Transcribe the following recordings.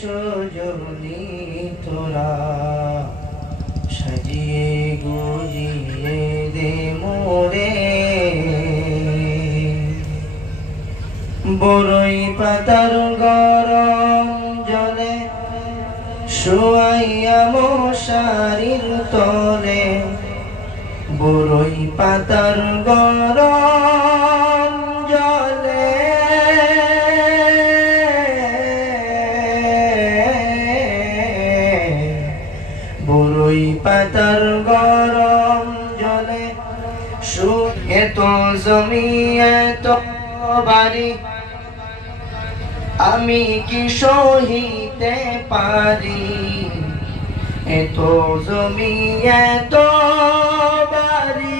সজনী তোরা সাজিয়ে গুজিয়ে দে মোরে বড়ই পাতার গরম জলে শুয়াইয়া মশারির তলে বড়ই পাতার গরম জলে বড়ই পাতার গরম জলে এত জমি এত বাড়ি আমি কি সহিতে পারি এত জমি এত বাড়ি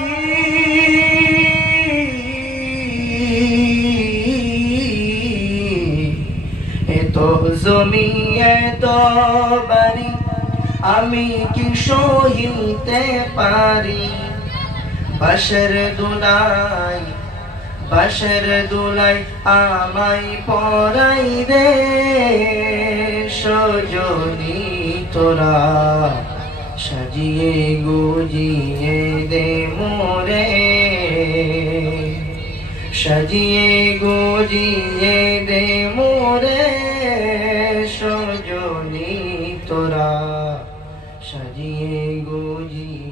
এত জমি এত বাড়ি আমি কি সহিতে পারি বাঁশের দোলাই আমায় পরাই দে সজনী তোরা সাজিয়ে গুজিয়ে দে মোরে সাজিয়ে গুজিয়ে দে মোরে সজনী তোরা সাজিয়ে গুজিয়ে